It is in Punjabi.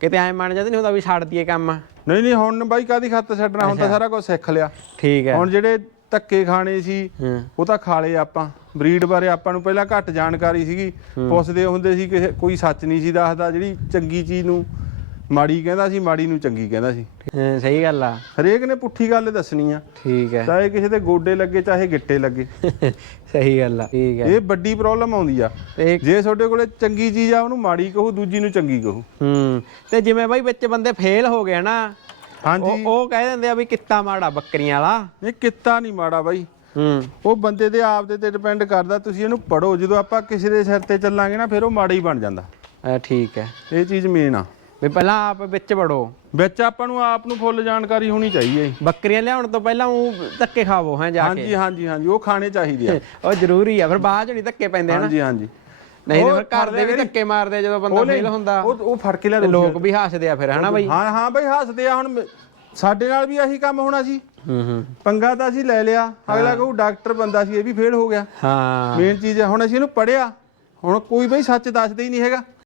ਕਿਤੇ ਐ ਮੰਨ ਜਾਂਦੇ ਨਹੀਂ ਹੁੰਦਾ ਵੀ ਛੱਡ ਦਈਏ ਕੰਮ। ਨਹੀਂ ਨਹੀਂ ਹੁਣ ਬਾਈ ਕਾਦੀ ਖਾਤਰ ਛੱਡਣਾ? ਹੁਣ ਤਾਂ ਸਾਰਾ ਕੁਝ ਸਿੱਖ ਲਿਆ। ਠੀਕ ਹੈ। ਹੁਣ ਜਿਹੜੇ ਧੱਕੇ ਖਾਣੇ ਸੀ ਉਹ ਤਾਂ ਖਾ ਲਏ ਆਪਾਂ। ਬਰੀਡ ਬਾਰੇ ਆਪਾਂ ਨੂੰ ਪਹਿਲਾਂ ਘੱਟ ਜਾਣਕਾਰੀ ਸੀਗੀ। ਪੁੱਛਦੇ ਹੁੰਦੇ ਸੀ ਕਿ ਕੋਈ ਸੱਚ ਨਹੀਂ ਸੀ ਦੱਸਦਾ ਜਿਹੜੀ ਚੰਗੀ ਚੀਜ਼ ਨੂੰ ਮਾੜੀ ਕਹਿੰਦਾ ਸੀ ਮਾੜੀ ਨੂੰ ਚੰਗੀ ਕਹਿੰਦਾ ਸੀ। ਹਾਂ, ਸਹੀ ਗੱਲ ਆ। ਹਰੇਕ ਨੇ ਪੁੱਠੀ ਗੱਲ ਦੱਸਣੀ ਆ। ਠੀਕ ਹੈ। ਚਾਹੇ ਕਿਸੇ ਦੇ ਗੋਡੇ ਲੱਗੇ ਚਾਹੇ ਗਿੱਟੇ ਲੱਗੇ। ਸਹੀ ਗੱਲ ਆ ਠੀਕ ਹੈ। ਇਹ ਵੱਡੀ ਪ੍ਰੋਬਲਮ ਆਉਂਦੀ ਆ। ਤੇ ਜੇ ਤੁਹਾਡੇ ਕੋਲੇ ਚੰਗੀ ਚੀਜ਼ ਆ ਉਹਨੂੰ ਮਾੜੀ ਕਹੂ ਦੂਜੀ ਨੂੰ ਚੰਗੀ ਕਹੂ। ਹੂੰ ਤੇ ਜਿਵੇਂ ਬਾਈ ਵਿੱਚ ਬੰਦੇ ਫੇਲ ਹੋ ਗਏ ਨਾ ਹਾਂਜੀ। ਉਹ ਉਹ ਕਹਿ ਦਿੰਦੇ ਆ ਵੀ ਕਿੱਤਾ ਮਾੜਾ ਬੱਕਰੀਆਂ ਵਾਲਾ। ਇਹ ਕਿੱਤਾ ਨਹੀਂ ਮਾੜਾ ਬਾਈ। ਹੂੰ। ਉਹ ਬੰਦੇ ਦੇ ਆਪ ਦੇ ਤੇ ਡਿਪੈਂਡ ਕਰਦਾ ਤੁਸੀਂ ਇਹਨੂੰ ਪੜੋ ਜਦੋਂ ਆਪਾਂ ਕਿਸੇ ਦੇ ਸਿਰ ਤੇ ਚੱਲਾਂਗੇ ਨਾ ਫਿਰ ਉਹ ਮਾੜਾ ਹੀ ਬਣ ਜਾਂਦਾ। ਅ, ਠੀਕ ਹੈ। ਇਹ ਚੀਜ਼ ਮੇਨ ਆ। ਵੀ ਪਹਿਲਾਂ ਆਪ ਵਿੱਚ ਵੜੋ। ਵਿੱਚ ਆਪਾਂ ਨੂੰ ਆਪ ਨੂੰ ਫੁੱਲ ਜਾਣਕਾਰੀ ਹੋਣੀ ਚਾਹੀਦੀ ਹੈ ਜੀ। ਬੱਕਰੀਆਂ ਲਿਆਉਣ ਤੋਂ ਪਹਿਲਾਂ ਉਹ ਧੱਕੇ ਖਾਵੋ ਹੈ ਜਾ ਹਾਂਜੀ ਹਾਂਜੀ ਹਾਂਜੀ ਉਹ ਖਾਣੇ ਚਾਹੀਦੇ ਆ। ਕੇ ਉਹ ਜ਼ਰੂਰੀ ਆ ਫਿਰ ਬਾਅਦ ਚ ਨਹੀਂ ਧੱਕੇ ਪੈਂਦੇ ਹਨ। ਹਾਂਜੀ ਹਾਂਜੀ। ਨਹੀਂ ਤੇ ਉਹ ਫਿਰ ਘਰ ਦੇ ਵੀ ਧੱਕੇ ਮਾਰਦੇ ਆ ਜਦੋਂ ਬੰਦਾ ਫੇਲ ਹੁੰਦਾ। ਉਹ ਉਹ ਫੜ ਕੇ ਲਿਆ ਤੇ ਦੋ ਲੋਕ ਵੀ ਹੱਸਦੇ ਆ ਫਿਰ ਹਨਾ ਬਾਈ? ਹਾਂ ਹਾਂ ਬਈ ਹੱਸਦੇ ਆ। ਹੁਣ ਮ- ਸਾਡੇ ਨਾਲ ਵੀ ਇਹੀ ਕੰਮ ਹੋਣਾ ਸੀ। ਹੂੰ ਹੂੰ। ਪੰਗਾ ਤਾਂ ਅਸੀਂ ਲੈ ਲਿਆ। ਅਗਲਾ ਕਹੂ ਡਾਕਟਰ ਬੰਦਾ ਸੀ ਇਹ ਵੀ ਫੇਲ ਹੋ ਗਿਆ। ਹਾਂ। ਮੇਨ ਚੀਜ਼ ਹੈ ਹੁਣ ਅਸੀਂ ਇਹਨੂੰ ਪੜਿਆ ਹੁਣ ਕੋਈ ਬਈ ਸੱਚ ਦੱਸਦਾ ਹੀ ਨਹੀਂ ਹੈਗਾ।